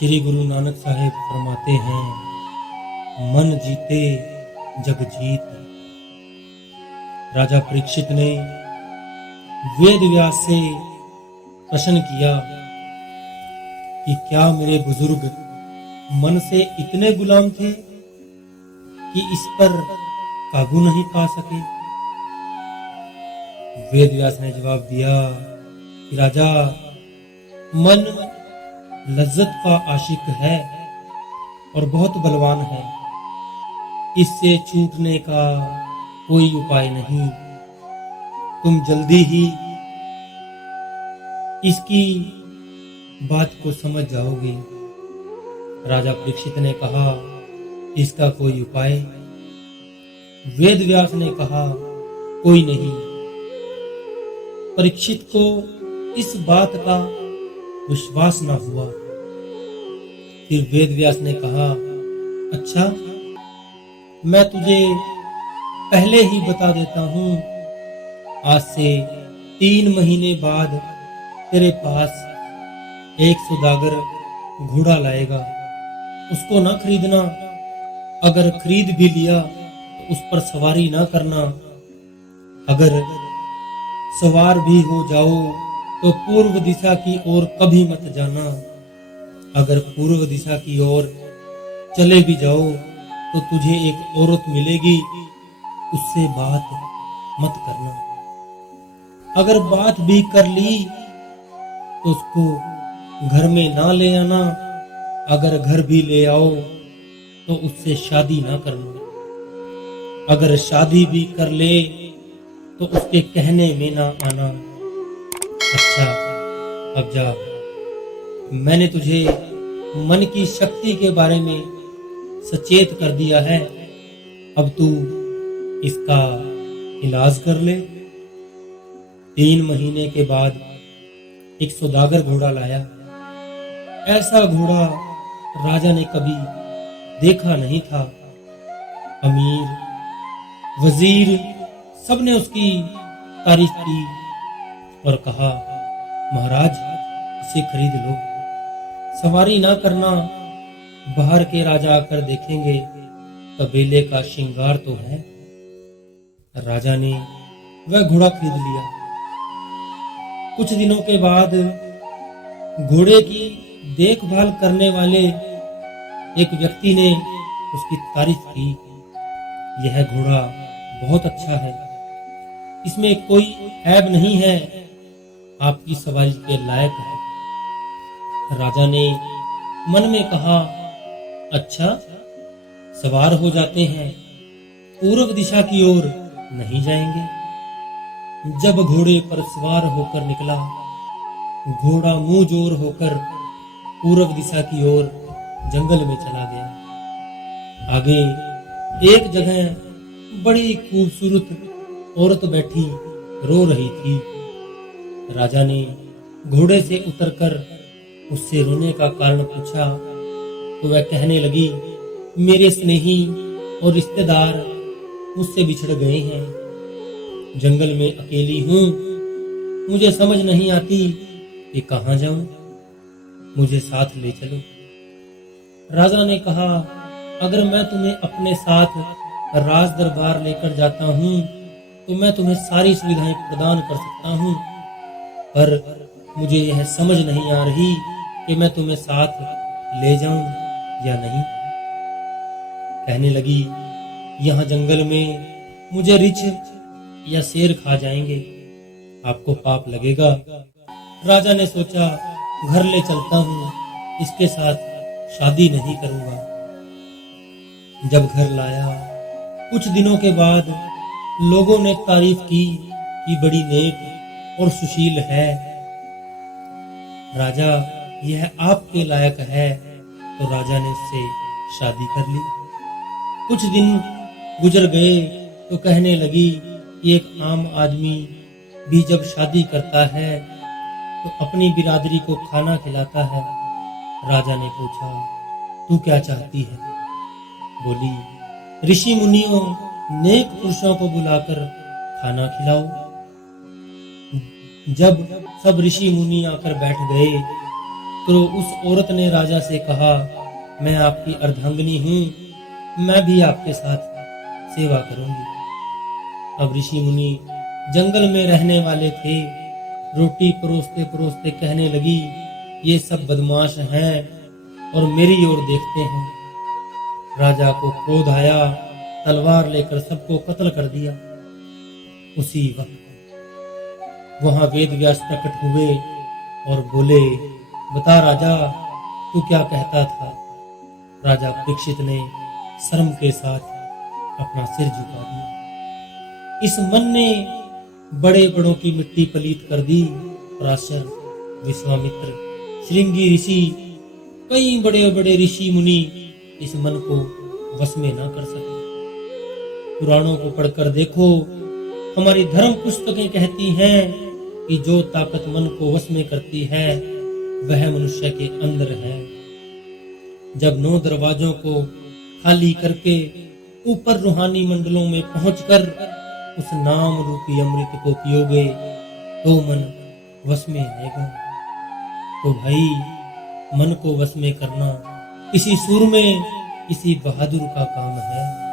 श्री गुरु नानक साहेब फरमाते हैं, मन जीते जग जीत। राजा परीक्षित ने वेद व्यास से प्रश्न किया कि क्या मेरे बुजुर्ग मन से इतने गुलाम थे कि इस पर काबू नहीं पा सके। वेद व्यास ने जवाब दिया कि राजा, मन लज्जत का आशिक है और बहुत बलवान है, इससे छूटने का कोई उपाय नहीं। तुम जल्दी ही इसकी बात को समझ जाओगे। राजा परीक्षित ने कहा, इसका कोई उपाय? वेद व्यास ने कहा, कोई नहीं। परीक्षित को इस बात का विश्वास न हुआ। फिर वेद व्यास ने कहा, अच्छा, मैं तुझे पहले ही बता देता हूं, आज से 3 महीने बाद तेरे पास एक सौदागर घोड़ा लाएगा। उसको ना खरीदना, अगर खरीद भी लिया तो उस पर सवारी ना करना। अगर सवार भी हो जाओ तो पूर्व दिशा की ओर कभी मत जाना। अगर पूर्व दिशा की ओर चले भी जाओ तो तुझे एक औरत मिलेगी, उससे बात मत करना। अगर बात भी कर ली तो उसको घर में ना ले आना। अगर घर भी ले आओ तो उससे शादी ना करना। अगर शादी भी कर ले तो उसके कहने में ना आना। अच्छा, अब जा, मैंने तुझे मन की शक्ति के बारे में सचेत कर दिया है, अब तू इसका इलाज कर ले। 3 महीने के बाद एक सौदागर घोड़ा लाया। ऐसा घोड़ा राजा ने कभी देखा नहीं था। अमीर, वजीर सबने उसकी तारीफ की और कहा, महाराज, इसे खरीद लो। सवारी ना करना, बाहर के राजा आकर देखेंगे कबीले का श्रृंगार तो है। राजा ने वह घोड़ा खरीद लिया। कुछ दिनों के बाद घोड़े की देखभाल करने वाले एक व्यक्ति ने उसकी तारीफ की। यह घोड़ा बहुत अच्छा है, इसमें कोई ऐब नहीं है, आपकी सवारी के लायक है। राजा ने मन में कहा, अच्छा, सवार हो जाते हैं, पूर्व दिशा की ओर नहीं जाएंगे। जब घोड़े पर सवार होकर निकला, घोड़ा मुंह जोर होकर पूर्व दिशा की ओर जंगल में चला गया। आगे एक जगह बड़ी खूबसूरत औरत बैठी रो रही थी। राजा ने घोड़े से उतरकर उससे रोने का कारण पूछा तो वह कहने लगी, मेरे स्नेही और रिश्तेदार मुझसे बिछड़ गए हैं, जंगल में अकेली हूं, मुझे समझ नहीं आती कि कहां जाऊं, मुझे साथ ले चलो। राजा ने कहा, अगर मैं तुम्हें अपने साथ राज दरबार लेकर जाता हूं तो मैं तुम्हें सारी सुविधाएं प्रदान कर सकता हूं, पर मुझे यह समझ नहीं आ रही कि मैं तुम्हें साथ ले जाऊं या नहीं। कहने लगी, यहां जंगल में मुझे रिछ या शेर खा जाएंगे, आपको पाप लगेगा। राजा ने सोचा, घर ले चलता हूं, इसके साथ शादी नहीं करूंगा। जब घर लाया, कुछ दिनों के बाद लोगों ने तारीफ की कि बड़ी नेक और सुशील है। राजा, यह आपके लायक है, तो राजा ने उससे शादी कर ली। कुछ दिन गुजर गए तो कहने लगी कि एक आम आदमी भी जब शादी करता है तो अपनी बिरादरी को खाना खिलाता है। राजा ने पूछा, तू क्या चाहती है? बोली, ऋषि मुनियों नेक पुरुषों को बुलाकर खाना खिलाओ। जब सब ऋषि मुनि आकर बैठ गए तो तो उस औरत ने राजा से कहा, मैं आपकी अर्धांगिनी हूँ, मैं भी आपके साथ सेवा करूंगी। अब ऋषि मुनि जंगल में रहने वाले थे। रोटी परोसते परोसते कहने लगी, ये सब बदमाश हैं और मेरी ओर देखते हैं। राजा को क्रोध आया, तलवार लेकर सबको कत्ल कर दिया। उसी वक्त वहां वेद व्यास प्रकट हुए और बोले, बता राजा, तू क्या कहता था? राजा परीक्षित ने शर्म के साथ अपना सिर झुका दिया। इस मन ने बड़े बड़ों की मिट्टी पलीत कर दी। पराशर, विश्वामित्र, श्रृंगी ऋषि, कई बड़े बड़े ऋषि मुनि इस मन को वश में ना कर सके। पुराणों को पढ़कर देखो, हमारी धर्म पुस्तकें कहती हैं कि जो ताकत मन को वश में करती है वह मनुष्य के अंदर है। जब 9 दरवाजों को खाली करके ऊपर रूहानी मंडलों में पहुंचकर उस नाम रूपी अमृत को पियोगे तो मन वश में आएगा। तो भाई, मन को वश में करना किसी सूरमे, किसी बहादुर का काम है।